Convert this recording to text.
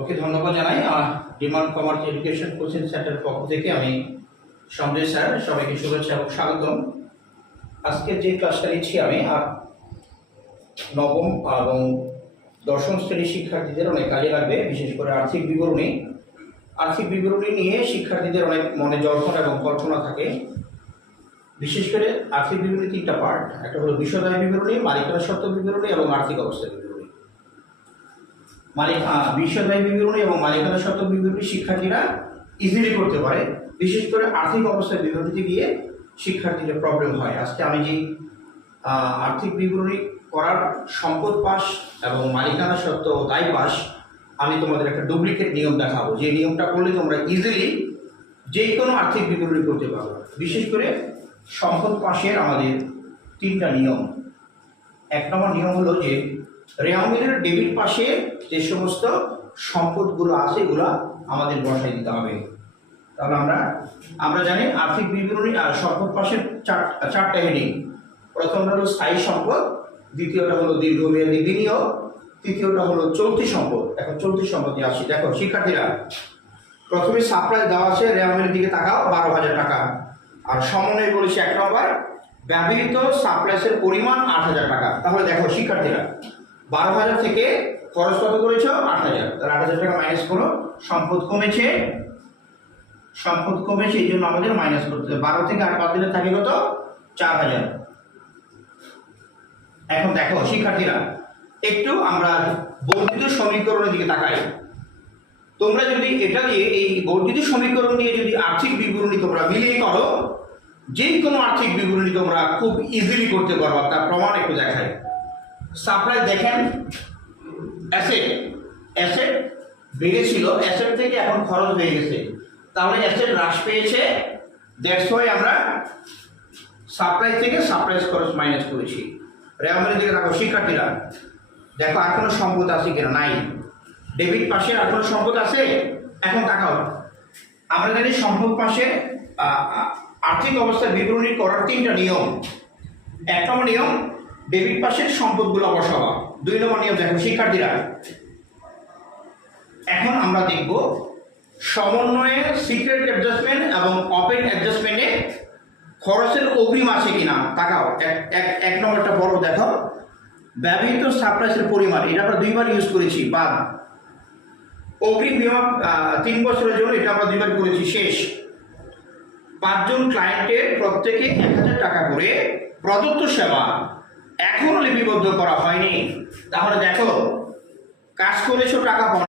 ওকে ধন্যবাদ জানাই। Demand commerce education coaching সেন্টারের পক্ষ থেকে আমি সঞ্জয় স্যার, সবাইকে শুভেচ্ছা এবং স্বাগতম। আজকে যে ক্লাসটা নিচ্ছি আমি নবম এবং দশম শ্রেণীর শিক্ষার্থীদের অনেক কাজে লাগবে, বিশেষ করে আর্থিক বিবরণী। আর্থিক বিবরণী নিয়ে শিক্ষার্থীদের অনেক মনে জল্পনা এবং কল্পনা থাকে। বিশেষ করে আর্থিক বিবরণী তিনটা পার্ট, একটা হলো বিশদায় বিবরণী, মালিকানা সত্ত্ব বিবরণী এবং আর্থিক অবস্থা বিবরণী। বিশদায় বিবরণী এবং মালিকানা সত্ত্ব বিবরণী শিক্ষার্থীরা ইজিলি করতে পারে, বিশেষ করে আর্থিক অবস্থার বিবরণীতে গিয়ে শিক্ষার্থীদের প্রবলেম হয়। আজকে আমি যে আর্থিক বিবরণী করার সম্পদ পাস এবং মালিকানা সত্ত্ব দায় পাস, আমি তোমাদের একটা ডুপ্লিকেট নিয়ম দেখাবো, যে নিয়মটা করলে তোমরা ইজিলি যে কোনো আর্থিক বিবরণী করতে পারবে। বিশেষ করে সম্পদ পাশের আমাদের তিনটা নিয়ম। এক নম্বর নিয়ম হলো যে রেওয়ামিলের ডেবিট পাশে যে সমস্ত সম্পদগুলো আছে এগুলো আমাদের বসাই দিতে হবে। তাহলে আমরা জানি আর্থিক বিবরণী আর সম্পদ পাশের চারটা হেডিং। প্রথমটা হলো স্থায়ী সম্পদ, দ্বিতীয়টা হলো দীর্ঘমেয়াদী বিনিয়োগ, তৃতীয়টা হলো চলতি সম্পদ। এখন চলতি সম্পদে আসি। দেখো শিক্ষার্থীরা, প্রথমে সাপ্লাই দেওয়া আছে, রেওয়ামিলের দিকে তাকাও, 12,000 টাকা। আর সমন্বয় বলেছি এক নম্বর, ব্যবহৃত সাপ্লাইসের পরিমাণ 8,000 টাকা। তাহলে দেখো শিক্ষার্থীরা, 12,000 থেকে খরচ কত করেছো? 8,000। তাহলে 8,000 টাকা মাইনাস করো। সম্পদ কমেছে, এই জন্য আমাদের মাইনাস করতে হবে। 12 থেকে 8 বাদ দিলে থাকে কত? 4,000। এখন দেখো শিক্ষার্থীরা, একটু আমরা বর্ধিত সমীকরণের দিকে তাকাই। তোমরা যদি এটা দিয়ে, এই বর্ধিত সমীকরণ দিয়ে যদি আর্থিক বিবরণী তোমরা মিলিয়ে করো, যে কোনো আর্থিক বিবরণী তোমরা খুব ইজিলি করতে পারবা। তার প্রমাণ একটু দেখাই। সাপ্লাই দেখেন, অ্যাসেট বেড়েছিল, অ্যাসেট থেকে এখন খরচ হয়ে গেছে, তাহলে অ্যাসেট হ্রাস পেয়েছে। দ্যাটস ওয়াই আমরা সাপ্লাই থেকে সাপ্লাইস খরচ মাইনাস করেছি। রেওয়ামিলের দিকে দেখো শিক্ষার্থীরা, দেখো আর কোনো সম্পদ আছে কিনা? নাই। ডেবিট পাশে আর কোনো সম্পদ আছে? এখন তাকাও, আমরা জানি সম্পদ পাশে আর্থিক অবস্থার বিবরণী করার তিনটা নিয়ম। এক নম্বর নিয়ম, ডেবিট পাশের সম্পদগুলো বসাবা। 2 নম্বর নিয়ম দেখো শিক্ষার্থীরা, এখন আমরা দেখব সমন্বয়ে সিক্রেট অ্যাডজাস্টমেন্ট এবং ওপেন অ্যাডজাস্টমেন্টে খরচের অগ্রিম আছে কিনা। তাকাও, এক নম্বরটা বড় দেখো, ব্যবহৃত সাপ্লাইসের পরিমাণ, এটা আমরা 2 বার ইউজ করেছি, বাদ। অগ্রিম বিমা 3 বছরের জন্য, এটা আমরা 2 বার করেছি, শেষ। 5 জন ক্লায়েন্টের প্রত্যেকে 1,000 টাকা করে প্রদত্ত সেবা এখনো লিপিবদ্ধ করা হয়নি। তাহলে দেখো, কাজ করেছো, টাকা